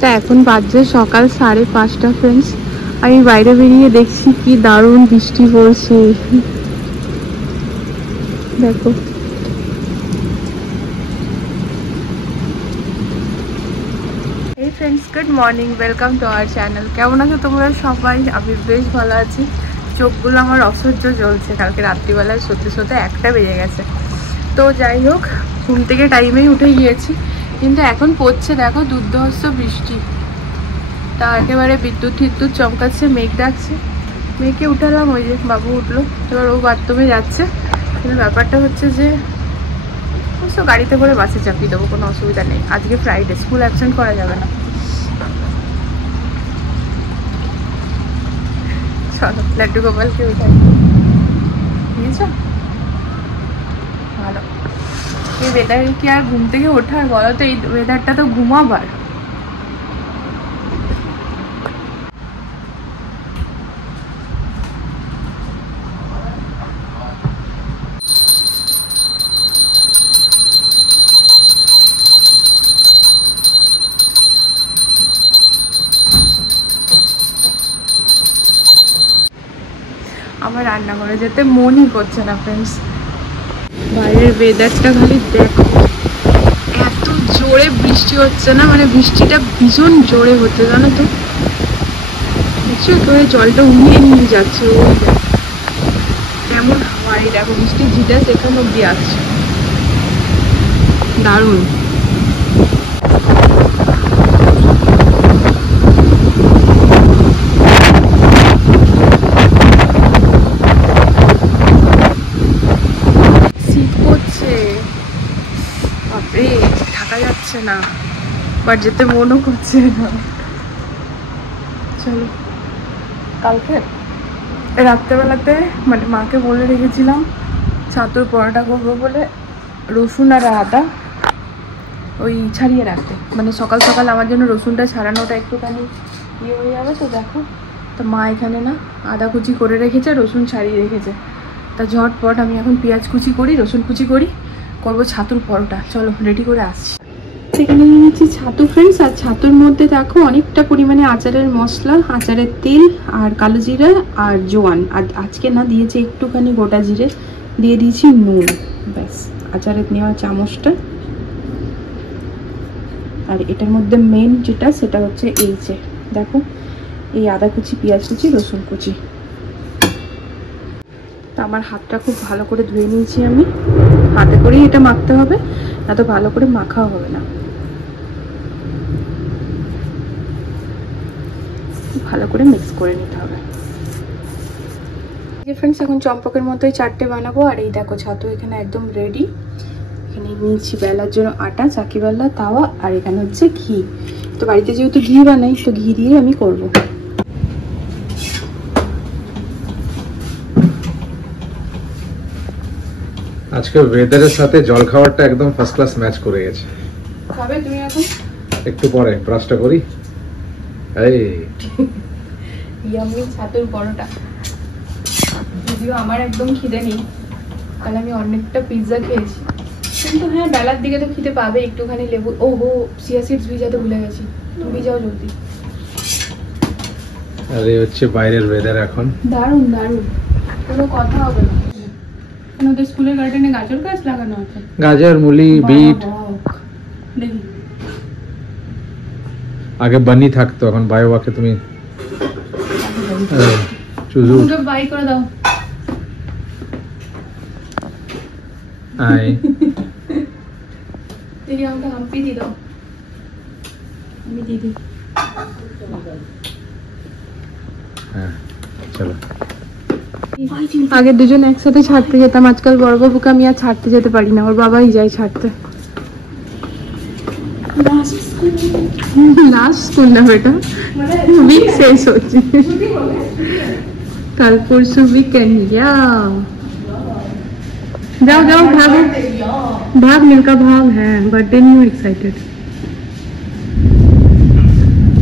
তা এখন বাজছে সকাল 5:30 ফ্রেন্ডস। আমি বাইরে বেরিয়ে দেখছি কি দারুণ বৃষ্টি পড়ছে, দেখো। এই friends, good morning, welcome to our channel. কেমন আছো তোমরা সবাই? আমি বেশ ভালো আছি। চোখগুলো আমার অসহ্য জ্বলছে, কালকে রাত্রিবেলায় সত্যি সত্যি 1টা বেজে গেছে। তো যাই হোক, ঘুম থেকে টাইমেই উঠে গিয়েছি, কিন্তু এখন পড়ছে দেখো দুর্ধর্ষ বৃষ্টি। তা একেবারে বিদ্যুৎ টিদ্যুৎ চমকাচ্ছে, মেঘ ডাকছে। মেঘে উঠালাম, ওই যে বাবু উঠলো, এবার ও বাথরুমে যাচ্ছে। কিন্তু ব্যাপারটা হচ্ছে যে অবশ্য গাড়িতে করে বাসে চাপিয়ে দেবো, কোনো অসুবিধা নেই। আজকে ফ্রাইডে, স্কুল অ্যাবসেন্ট করা যাবে না। চলো লাড্ডু গোপালকে উঠাই। বুঝেছ? ভালো। এই ওয়েদারে কি আর ঘুম থেকে ওঠার বলো তো? এই ওয়েদারটা তো ঘুমাবার। আমার রান্না করে যেতে মনই করছে না ফ্রেন্ডস। বাইরের ওয়েদারটা খালি দেখো, এত জোরে বৃষ্টি হচ্ছে না, মানে বৃষ্টিটা ভীষণ জোরে হচ্ছে, জানো তো? দেখছো একেবারে জলটা উড়িয়ে নিয়ে যাচ্ছে। ওই কেমন হাওয়া, এই দেখো বৃষ্টির ঝিটা সেখানে অব্দি আসছে, দারুণ। থাকা যাচ্ছে না, বাট যেতে মনও করছে না। চলো, কালকে রাত্রেবেলাতে মানে মাকে বলে রেখেছিলাম ছাতুর পরোটা করবো বলে, রসুন আর আদা ওই ছাড়িয়ে রাখতে, মানে সকাল সকাল আমার জন্য রসুনটা ছাড়ানোটা একটুখানি ইয়ে হয়ে যাবে। তো দেখো, তো মা এখানে না আদা কুচি করে রেখেছে, রসুন ছাড়িয়ে রেখেছে। তা ঝটপট আমি এখন পেঁয়াজ কুচি করি, রসুন কুচি করি, করবো ছাতুর পরোটা। চলো রেডি করে আসছি। এখানে নিয়ে নিচ্ছি ছাতু ফ্রেন্ডস, আর ছাতুর মধ্যে দেখো অনেকটা পরিমাণে আচারের মশলা, আচারের তেল আর কালো জিরা আর জোয়ান, আর আজকে না দিয়েছি একটুখানি গোটা জিরে, দিয়ে দিয়েছি নুন, ব্যাস। আচারের নেওয়া চামচটা, আর এটার মধ্যে মেন যেটা সেটা হচ্ছে এই যে দেখো, এই আদা কুচি, পেঁয়াজ কুচি, রসুন কুচি। তা আমার হাতটা খুব ভালো করে ধুয়ে নিয়েছি আমি, হাতে করেই এটা মাখতে হবে, না তো ভালো করে মাখাও হবে না। ভালো করে মিক্স করে নিতে হবে। ফ্রেন্ডস, এখন চম্পকের মতোই 4টে বানাবো। আর এই দেখো ছাতু এখানে একদম রেডি। এখানে নিয়েছি বেলার জন্য আটা, চাকি বেলা, তাওয়া, আর এখানে হচ্ছে ঘি। তো বাড়িতে যেহেতু ঘি বানাই, তো ঘি দিয়ে আমি করব। আজকে ওয়েদারের সাথে জল খাবারটা একদম ফার্স্ট ক্লাস ম্যাচ করে গেছে। খাবে তুমি এখন? একটু পরে ব্রাশটা করি। এই ইয়ামি ছাতুর পরোটা। যদিও আমার একদম খিদে নেই, কারণ আমি অনেকটা পিৎজা খেয়েছি, কিন্তু হ্যাঁ বেলার দিকে তো খিদে পাবে। একটুখানি লেবু, ওহো চিয়া সিডস ভিজাতে ভুলে গেছি, তুমি ভিজাও জলদি। আরে হচ্ছে বাইরের ওয়েদার এখন দারুণ দারুণ, কোনো কথা হবে না। ওদের স্কুলের গার্ডেনে গাজর গাছ লাগানো আছে, গাজর, মুলি, বিট। দেখি আগে বানি থাকতো, এখন বায়োওয়াকে তুমি চুজু বাই করে দাও। আই দেখি আমাকে হাম্পি দিয়ে দাও, আমি দিয়ে দিই। হ্যাঁ চলো। আগে দুজন একসাথে ছাড়তে যেতাম, আজকাল বড় বাবুকে আমি আর ছাড়তে যেতে পারি না, ওর বাবাই যায় ছাড়তে। লাস্ট স্কুল না বেটা, উইক শেষ হচ্ছে, কাল পরশু উইকেন্ড। যাও যাও ভাগো, भाग मिलका भाग। হ্যাঁ বার্থডে নিয়ে এক্সাইটেড।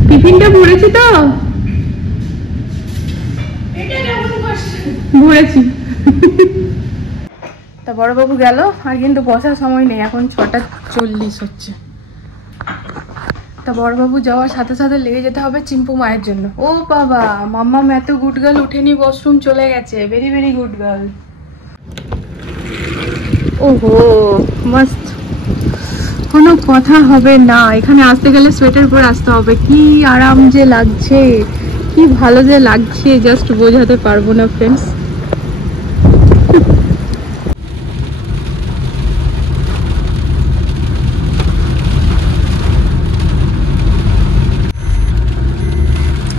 টিফিনটা ভরেছি তো, ভরেছি। তা বড়বাবু গেল, আর কিন্তু বসার সময় নেই, এখন 6টা 40 হচ্ছে। তা বড়বাবু যাওয়ার সাথে সাথে লেগে যেতে হবে চিম্পু মায়ের জন্য। ও বাবা, মাম্মা এত গুড গার্ল উঠেনি, ওয়াশরুম চলে গেছে। Very very good girl. ওহো মস্ত, কোনো কথা হবে না। এখানে আসতে গেলে সোয়েটার পরে আসতে হবে। কি আরাম যে লাগছে, কি ভালো যে লাগছে, জাস্ট বোঝাতে পারবো না ফ্রেন্ডস।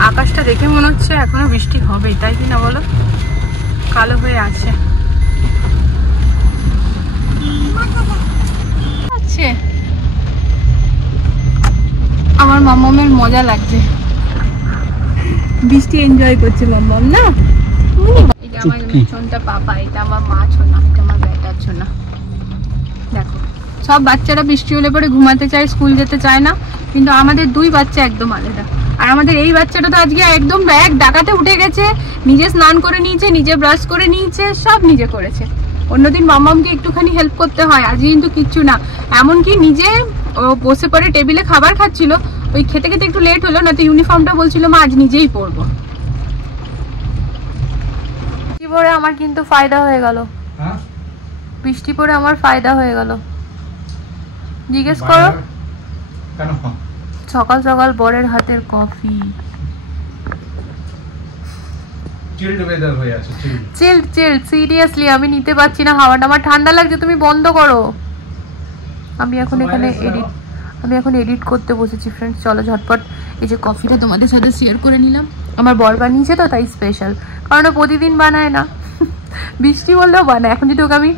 আকাশটা দেখে মনে হচ্ছে এখনো বৃষ্টি হবে, তাই কি না বলো? কালো হয়ে আছে। আমার মাম্মামের মজা লাগছে, বৃষ্টি এনজয় করছে মাম্মাম না। এটা আমার ছোনটা পাপা, এটা আমার মা ছোনা, এটা আমার বেটার ছোনা। দেখো সব বাচ্চারা বৃষ্টি হলে পরে ঘুমাতে চায়, স্কুল যেতে চায় না, কিন্তু আমাদের দুই বাচ্চা একদম আলাদা। আর আমাদের এই বাচ্চাটা তো আজকে একদম ব্যাগ ডাকাতে উঠে গেছে, নিজে স্নান করে নিয়েছে, নিজে ব্রাশ করে নিয়েছে, সব নিজে করেছে। অন্যদিন মাম্মামকে একটুখানি হেল্প করতে হয়, আজ কিন্তু কিচ্ছু না। এমনকি নিজে বসে পড়ে টেবিলে খাবার খাচ্ছিল, ওই খেতে খেতে একটু লেট হলো, না তো ইউনিফর্মটা বলছিল মা আজ নিজেই পরবো। বৃষ্টি পরে আমার কিন্তু ফায়দা হয়ে গেল, বৃষ্টি পরে আমার ফায়দা হয়ে গেল। জিজ্ঞেস করো সকাল সকাল বরের হাতের কফি। চিল্ড সিরিয়াসলি আমি নিতে পারছি না হাওয়াটা, আমার ঠান্ডা লাগছে। তুমি বন্ধ করো। আমি এখন এডিট করতে বসেছি ফ্রেন্ডস। চলো ঝটপট এই যে কফিটা তোমাদের সাথে শেয়ার করে নিলাম। আমার বর বানিয়েছে তো তাই স্পেশাল, কারণ ও প্রতিদিন বানায় না, বৃষ্টি বললেও বানায়। এখন যদি ওকে আমি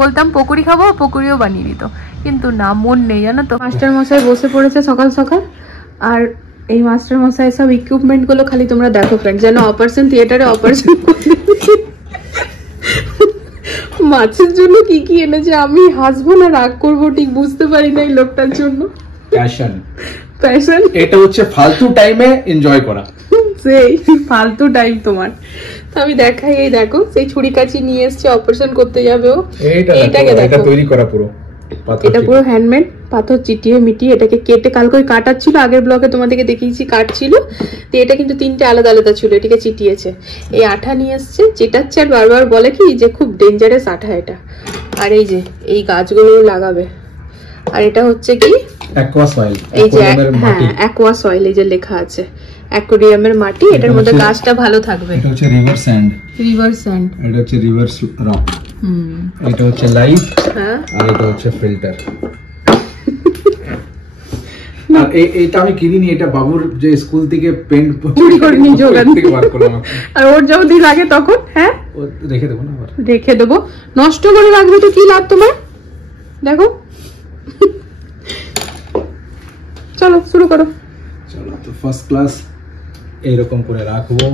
বলতাম পকোড়ি খাবো, পকোড়িও বানিয়ে দিত, কিন্তু না, মন নেই জানো তো। মাস্টার মশাই বসে পড়েছে সকাল সকাল, আর এই মাস্টার মশাই সব ইকুইপমেন্ট গুলো খালি তোমরা দেখো ফ্রেন্ড, যেন অপারেশন থিয়েটারে অপারেশন মাছের জন্য কি কি এনেছে, আমি হাসবো না রাগ করবো ঠিক বুঝতে পারি না এই লোকটার জন্য। প্যাশন এটা হচ্ছে ফালতু টাইমে এনজয় করা, সেই ফালতু টাইম তোমার। আমি দেখাই, এই দেখো সেই ছুরি কাঁচি নিয়ে এসছে, অপারেশন করতে যাবে ও। এইটাকে দেখো, এটা তৈরি করা পুরো, এটা পুরো হ্যান্ডমেড, পাথর চিটিয়ে মিটিয়ে এটাকে কেটে, কালকে ওই কাটার ছিল, আগের ব্লগে তোমাদেরকে দেখিয়েছি কাটছিল, তো এটা কিন্তু তিনটে আলাদা আলাদা ছিল, এটাকে চিটিয়েছে। এই আঠা নিয়ে এসছে, চেটাচ্ছে, আর বারবার বলে কি যে খুব ডেঞ্জারাস আঠা এটা। আর এই যে এই গাছগুলো লাগাবে, আর এটা হচ্ছে কি অ্যাকোয়া সয়েল, এই যে হ্যাঁ অ্যাকোয়া সয়েল, এই যে লেখা আছে অ্যাকোয়ারিয়ামের মাটি, এটার মধ্যে গাছটা ভালো থাকবে। এটা হচ্ছে রিভার স্যান্ড, এটা হচ্ছে রিভার রক, এটা হচ্ছে লাইভ, হ্যাঁ, আর এটা হচ্ছে ফিল্টার। আর এইটা আমি কিনিনি, এটা বাবুর যে স্কুল থেকে পেন চুরি করে নিয়ে যোগান থেকে বার করলাম, আর ওর যদি লাগে তখন হ্যাঁ রেখে দেবো না, রেখে দেবো, নষ্ট করে রাখবে তো কি লাভ তোমার। দেখো চলো শুরু করো। চলো তো ফার্স্ট ক্লাস এইরকম করে রাখবো,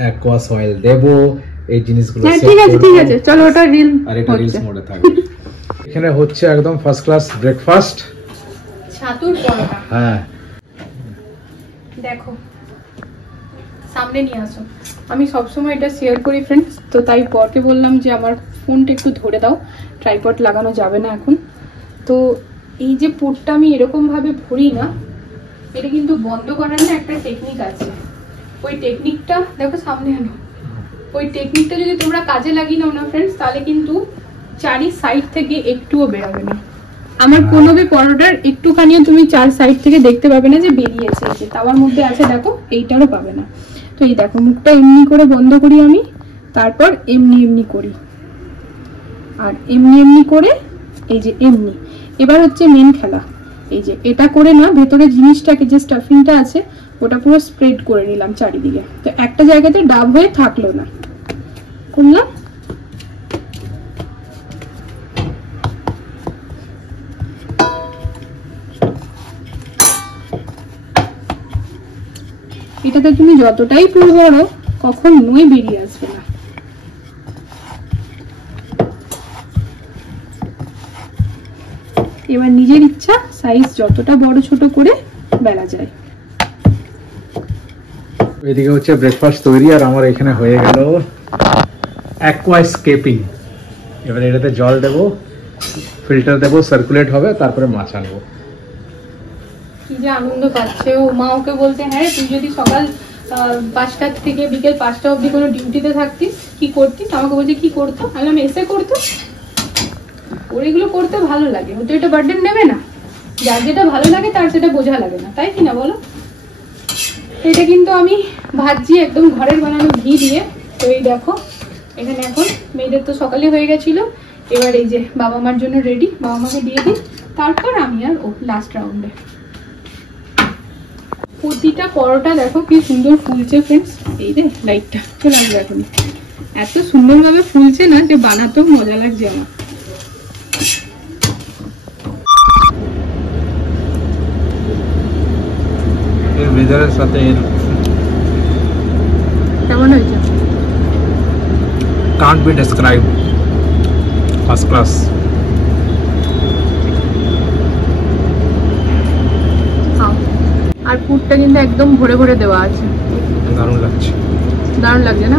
অ্যাকোয়া সয়েল দেবো, এই জিনিসগুলো হ্যাঁ ঠিক আছে ঠিক আছে, চলো ওটা রিল, আর এটা রিলস মোডে থাকবে। এখানে হচ্ছে একদম ফার্স্ট ক্লাস ব্রেকফাস্ট, ছাতুর পরোটা। হ্যাঁ দেখো সামনে নিয়ে আসো, আমি সবসময় এটা শেয়ার করি ফ্রেন্ডস, তো তাই পরকে বললাম যে আমার ফোনটা একটু ধরে দাও, ট্রাইপড লাগানো যাবে না এখন। তো এই যে পুরটা আমি এরকম ভাবে ভরি না, এটা কিন্তু বন্ধ করার না একটা টেকনিক আছে, ওই টেকনিকটা দেখো সামনে আনো, ওই টেকনিকটা যদি তোমরা কাজে লাগিয়ে নাও না ফ্রেন্ডস, তাহলে কিন্তু চারি সাইড থেকে একটুও বেরোবে না। আমার কোনো বি পরোটার একটুখানিও তুমি চার সাইড থেকে দেখতে পাবে না যে বেরিয়েছে, এই যে তাওয়ার মধ্যে আছে দেখো, এইটারও পাবে না। তো এই দেখো মুখটা এমনি করে বন্ধ করি আমি, তারপর এমনি এমনি করি, আর এমনি এমনি করে এই যে এমনি। এবার হচ্ছে মেন খেলা, এই যে এটা করে না ভেতরে জিনিসটাকে যে স্টাফিংটা আছে ওটা পুরো স্প্রেড করে নিলাম চারিদিকে, তো একটা জায়গাতে ডাব হয়ে থাকলো না, করলাম। এটাতে তুমি যতটাই পুরো বড় কখনোই বেরিয়ে আসবে না। এবার নিজের ইচ্ছা সাইজ যতটা বড় ছোট করে বেলা যায়। এদিকে হচ্ছে ব্রেকফাস্ট তৈরি, আর আমার এখানে হয়ে গেল অ্যাকোয়াস্কেপিং। এবার এটাতে জল দেবো, ফিল্টার দেবো, সার্কুলেট হবে, তারপরে মাছ আনবো। কি যে আনন্দ পাচ্ছে ও। মা ওকে বলতে, হ্যাঁ তুই যদি সকাল 5টা থেকে বিকেল 5টা অবধি কোনো ডিউটিতে থাকতিস কি করতিস? আমাকে বলছে কি করতো? আমি বললাম এসে করতো। ওর এগুলো করতে ভালো লাগে, ও তো এটা বার্ডেন নেবে না। যার যেটা ভালো লাগে তার সেটা বোঝা লাগে না, তাই কি না বলো? এটা কিন্তু আমি ভাজছি একদম ঘরের বানানো ঘি দিয়ে। তো এই দেখো এখানে এখন মেয়েদের তো সকালে হয়ে গেছিল, এবার এই যে বাবা মার জন্য রেডি, বাবা মাকে দিয়ে দিই, তারপর আমি আর ও লাস্ট রাউন্ডে। প্রতিটা পরোটা দেখো কি সুন্দর ফুলছে ফ্রেন্ডস। এই রে লাইটটা চলে আসবে এখন, এত সুন্দরভাবে ফুলছে না যে বানাতেও মজা লাগছে আমার। এর ওয়েদারের সাথে কেমন হয়েছে? can't be described, first class. আর পুরটা কিন্তু একদম ভরে ভরে দেওয়া আছে, দারুণ লাগছে, দারুণ লাগছে না?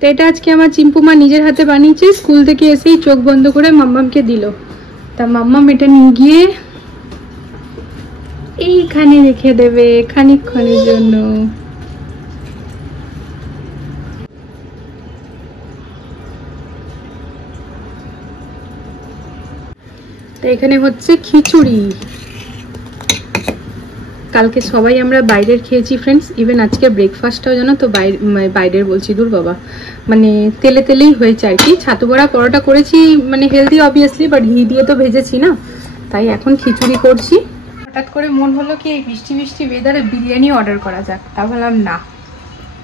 তো এটা আজকে আমার চিম্পুমা নিজের হাতে বানিয়েছে, স্কুল থেকে এসেই চোখ বন্ধ করে মাম্মামকে দিল। তা মাম্মাম এটা নিয়ে গিয়ে এইখানে রেখে দেবে খানিকক্ষণের জন্য। তো এখানে হচ্ছে খিচুড়ি। কালকে সবাই আমরা বাইরের খেয়েছি ফ্রেন্ডস, ইভেন আজকে ব্রেকফাস্টটাও জানো তো বাইরের বলছি, দূর বাবা, মানে তেলে তেলেই হয়েছে আর কি। ছাতু বড়া পরোটা করেছি, মানে হেলদি অবভিয়াসলি, বাট ঘি দিয়ে তো ভেজেছি না, তাই এখন খিচুড়ি করছি। হঠাৎ করে মন হলো কি এই বৃষ্টি বৃষ্টি ওয়েদারে বিরিয়ানি অর্ডার করা যাক। তা বললাম না,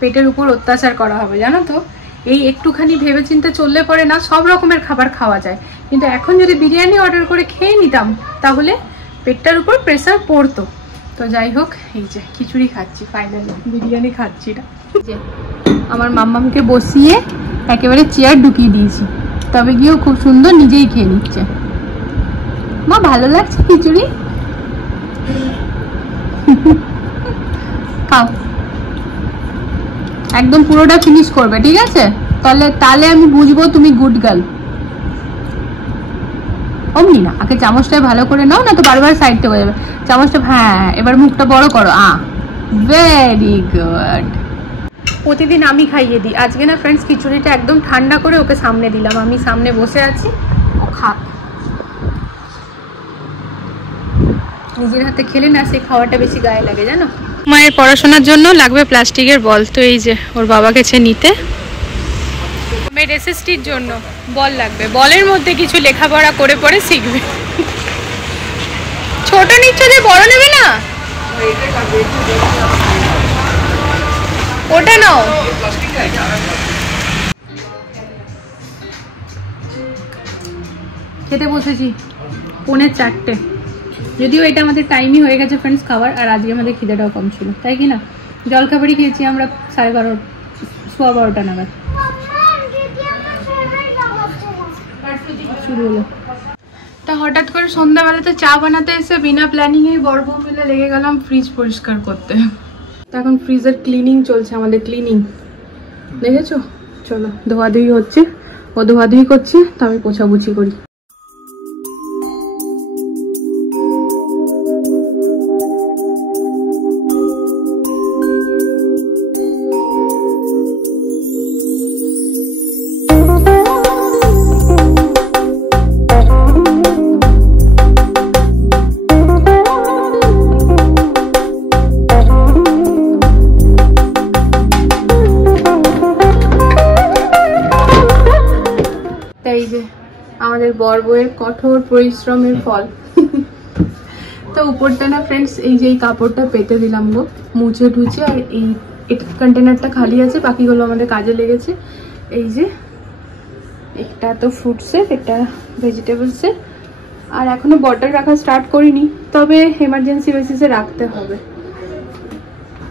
পেটের উপর অত্যাচার করা হবে জানো তো। এই একটুখানি ভেবে চিন্তে চললে পরে না সব রকমের খাবার খাওয়া যায়, কিন্তু এখন যদি বিরিয়ানি অর্ডার করে খেয়ে নিতাম তাহলে পেটটার উপর প্রেসার পড়তো। তো যাই হোক, এই যে খিচুড়ি খাচ্ছি, ফাইনালি বিরিয়ানি খাচ্ছি না। যে আমার মাম্মামকে বসিয়ে একেবারে চেয়ার ঢুকিয়ে দিয়েছি, তবে গিয়েও খুব সুন্দর নিজেই খেয়ে নিচ্ছে। মা ভালো লাগছে খিচুড়ি? খাও, একদম পুরোটা ফিনিশ করবে, ঠিক আছে? তাহলে আমি বুঝবো তুমি গুড গার্ল। অমনি না, আগে চামচটা ভালো করে নাও, না তো বারবার সাইড থেকে যাবে চামচটা। হ্যাঁ, এবার মুখটা বড় করো। Very good. প্রতিদিন আমি খাইয়ে দিই, আজকে না ফ্রেন্ডস খিচুড়িটা একদম ঠান্ডা করে ওকে সামনে দিলাম, আমি সামনে বসে আছি, ও খাক। নিজের হাতে খেলে না সে খাওয়াটা বেশি গায়ে লাগে জানো। মায়ের পড়াশোনার জন্য লাগবে প্লাস্টিকের বল, তো এই যে ওর বাবা গেছে নিতে। মেয়ের এসএসটির জন্য বল লাগবে, বলের মধ্যে কিছু লেখাপড়া করে পরে শিখবে। ছোট নিচ্ছ যে বড় নেবে না, ওটা নাও। খেতে বসেছি 3:45, যদিও এটা আমাদের টাইমই হয়ে গেছে ফ্রেন্ডস খাবার, আর আজকে আমাদের খিদেটাও কম ছিল, তাই কি না? জলখাবারই খেয়েছি আমরা 12:30, 12:15 নাগাদ শুরু হলো। তা হঠাৎ করে সন্ধ্যাবেলাতে চা বানাতে এসে বিনা প্ল্যানিংয়ে বড় বউ মিলে লেগে গেলাম ফ্রিজ পরিষ্কার করতে। তো এখন ফ্রিজের ক্লিনিং চলছে, আমাদের ক্লিনিং দেখেছো। চলো, ধোয়াধুয়ি হচ্ছে, ও ধোয়াধুয়ি করছে, তো আমি পোছাপুছি করি। এই যে আমাদের বর বউয়ের কঠোর পরিশ্রমের ফল। তো উপরটা না ফ্রেন্ডস, এই যে এই কাপড়টা পেতে দিলাম গো, মুছে টুছে, আর এই কন্টেনারটা খালি আছে, বাকিগুলো আমাদের কাজে লেগেছে। এই যে একটা তো ফ্রুটসের, একটা ভেজিটেবলসের, আর এখনো বটল রাখা স্টার্ট করিনি, তবে এমার্জেন্সি বেসিসে রাখতে হবে।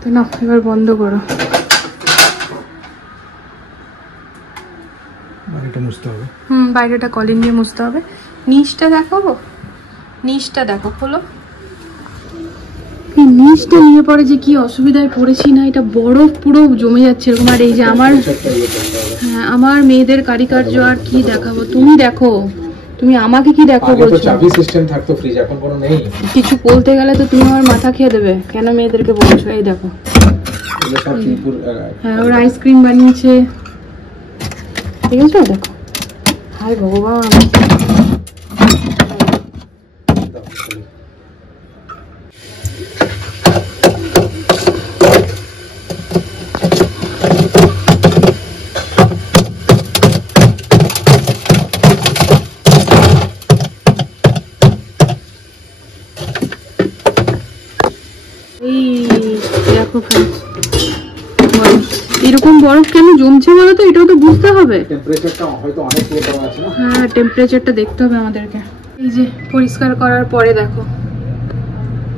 তো না, এবার বন্ধ করো। বাইরেটা কলিং দিয়ে মুছতে হবে। নিচটা দেখাবো, নিচটা দেখো, খোলো। নিচটা নিয়ে পরে যে কি অসুবিধায় পড়েছি না, এটা বরফ পুরো জমে যাচ্ছে এরকম। আর এই যে আমার মেয়েদের কারিকার্য আর কি দেখাবো, তুমি দেখো, তুমি আমাকে কি দেখো বলছো? চাবি সিস্টেম থাকতো ফ্রিজ, এখন কোনো নেই। কিছু বলতে গেলে তো তুমি আমার মাথা খেয়ে দেবে, কেন মেয়েদেরকে বলছো? এই দেখো, হ্যাঁ ওর আইসক্রিম বানিয়েছে, ঠিক আছে দেখো। হায় ভগবান, এরকম বরফ কেন জমছে বলো তো? এটাও তো বুঝতে হবে, হ্যাঁ টেম্পারেচারটা দেখতে হবে আমাদেরকে। এই যে পরিষ্কার করার পরে দেখো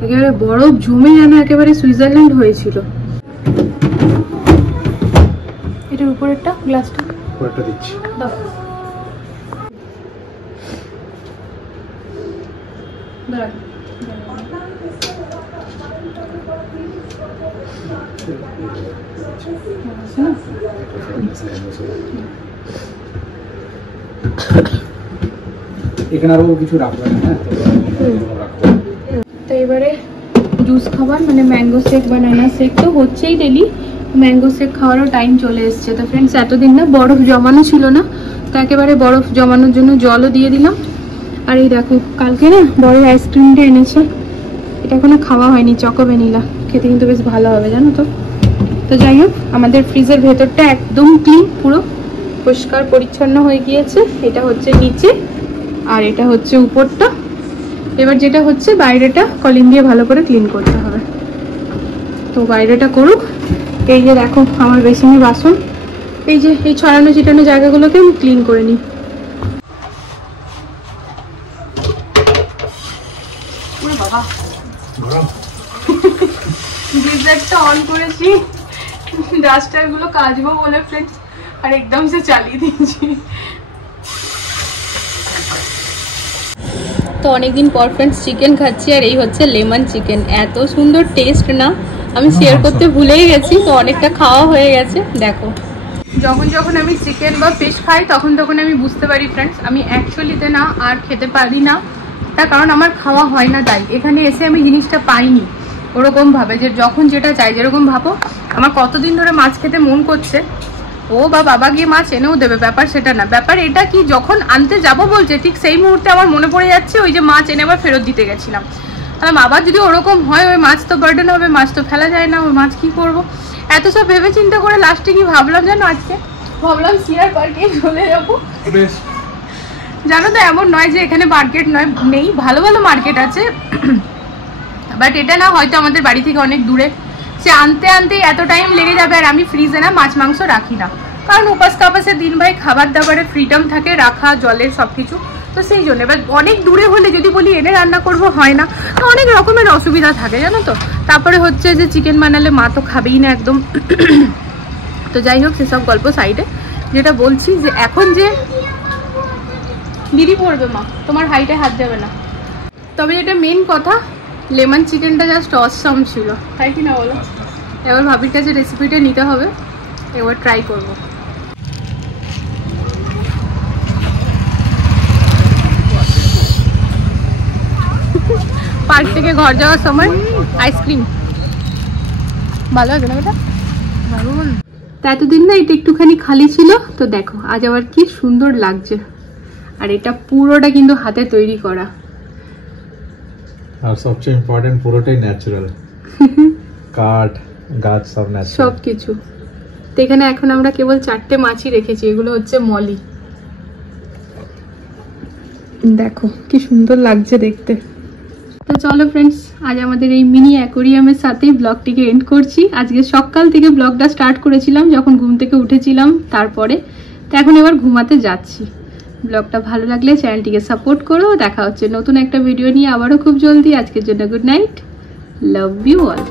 একেবারে বরফ জমে যেন একেবারে সুইজারল্যান্ড হয়েছিল। এটার উপরেরটা গ্লাসটা দিচ্ছি। এখানে আরো কিছু রাখবেন, হ্যাঁ তো এবারে জুস খাবার মানে ম্যাঙ্গো শেক, বানানা শেক তো হচ্ছেই ডেলি, ম্যাঙ্গো শেক খাওয়ারও টাইম চলে এসছে। তো ফ্রেন্ডস এতদিন না বরফ জমানো ছিল না, তো একেবারে বরফ জমানোর জন্য জলও দিয়ে দিলাম। আর এই দেখো কালকে না বড় আইসক্রিমটা এনেছে, এটা এখনো খাওয়া হয়নি, চকো ভ্যানিলা, খেতে কিন্তু বেশ ভালো হবে জানো তো। তো যাই হোক, আমাদের ফ্রিজের ভেতরটা একদম ক্লিন, পুরো পরিষ্কার পরিচ্ছন্ন হয়ে গিয়েছে। এটা হচ্ছে নিচে আর এটা হচ্ছে উপরটা। এবার যেটা হচ্ছে বাইরেটা কলিং দিয়ে ভালো করে ক্লিন করতে হবে, তো বাইরেটা করুক। এই যে দেখো আমার বেসিনের বাসন, এই যে এই ছড়ানো ছিটানো জায়গাগুলোকে আমি ক্লিন করে নিই। বাবা গিজারটা অন করেছি ডাস্টারগুলো কাচবো বলে ফ্রেন্ডস, আর একদম সে চালিয়ে দিয়েছি। তো অনেকদিন পর ফ্রেন্ডস চিকেন খাচ্ছি, আর এই হচ্ছে লেমন চিকেন। এত সুন্দর টেস্ট না, আমি শেয়ার করতে ভুলেই গেছি, তো অনেকটা খাওয়া হয়ে গেছে। দেখো যখন আমি চিকেন বা ফিশ খাই তখন আমি বুঝতে পারি ফ্রেন্ডস আমি অ্যাকচুয়ালিতে না আর খেতে পারি না, তার কারণ আমার খাওয়া হয় না। তাই এখানে এসে আমি জিনিসটা পাইনি ওরকম ভাবে, যে যখন যেটা চাই, যেরকম ভাবো আমার কতদিন ধরে মাছ খেতে মন করছে, ও বা বাবা গিয়ে মাছ এনেও দেবে, ব্যাপার সেটা না। ব্যাপার এটা কি, যখন আনতে যাব বলছে ঠিক সেই মুহূর্তে আমার মনে পড়ে যাচ্ছে ওই যে মাছ এনে আবার ফেরত দিতে গেছিলাম। আবার যদি ওরকম হয়, ওই মাছ তো বার্ডেন হবে, মাছ তো ফেলা যায় না, ওই মাছ কি করব, এত সব ভেবে চিন্তা করে লাস্টে কি ভাবলাম জানো, আজকে ভাবলাম সিয়ার পার্কে চলে যাবো। জানো তো এমন নয় যে এখানে মার্কেট নয়, নেই, ভালো ভালো মার্কেট আছে, বাট এটা না হয়তো আমাদের বাড়ি থেকে অনেক দূরে, সে আনতে আনতেই এত টাইম লেগে যাবে। আর আমি ফ্রিজে না মাছ মাংস রাখি না, কারণ উপাস কাপাসের দিন ভাই খাবার দাবারের ফ্রিডম থাকে রাখা, জলের সব কিছু, তো সেই জন্য। এবার অনেক দূরে হলে যদি বলি এনে রান্না করব, হয় না, তো অনেক রকমের অসুবিধা থাকে জানো তো। তারপরে হচ্ছে যে চিকেন বানালে মা তো খাবেই না একদম। তো যাই হোক সেসব গল্প সাইডে, যেটা বলছি যে এখন যে দিদি পড়বে মা, তোমার হাইটে হাত যাবে না। তবে যেটা মেন কথা, লেমন চিকেনটা জাস্ট অসম ছিল, তাই কি না বলো? এবার ভাবির কাছে রেসিপিটা নিতে হবে, এবার ট্রাই করব। পার্ক থেকে ঘর যাওয়ার সময় আইসক্রিম ভালো আছে না বেটা? দারুণ। তা এতদিন না এটা একটুখানি খালি ছিল, তো দেখো আজ আবার কি সুন্দর লাগছে। আর এটা পুরোটা কিন্তু হাতে তৈরি করা, আর সবচেয়ে ইম্পর্টেন্ট পুরোটাই ন্যাচারাল, কাঠ গাছ সব ন্যাচারাল সবকিছু। তো এখানে এখন আমরা কেবল 4টে মাছই রেখেছি, এগুলো হচ্ছে মলি। দেখো কি সুন্দর লাগছে দেখতে। তো চলো ফ্রেন্ডস, আজ আমাদের এই মিনি অ্যাকোরিয়ামের সাথেই ব্লগটিকে এন্ড করছি। আজকে সকাল থেকে ব্লগটা স্টার্ট করেছিলাম যখন ঘুম থেকে উঠেছিলাম, তারপরে তো এখন এবার ঘুমাতে যাচ্ছি। ব্লগটা ভালো লাগলে চ্যানেলটিকে সাপোর্ট করো। দেখা হচ্ছে নতুন একটা ভিডিও নিয়ে আবারও খুব জলদি। আজকের জন্য good night, love you all.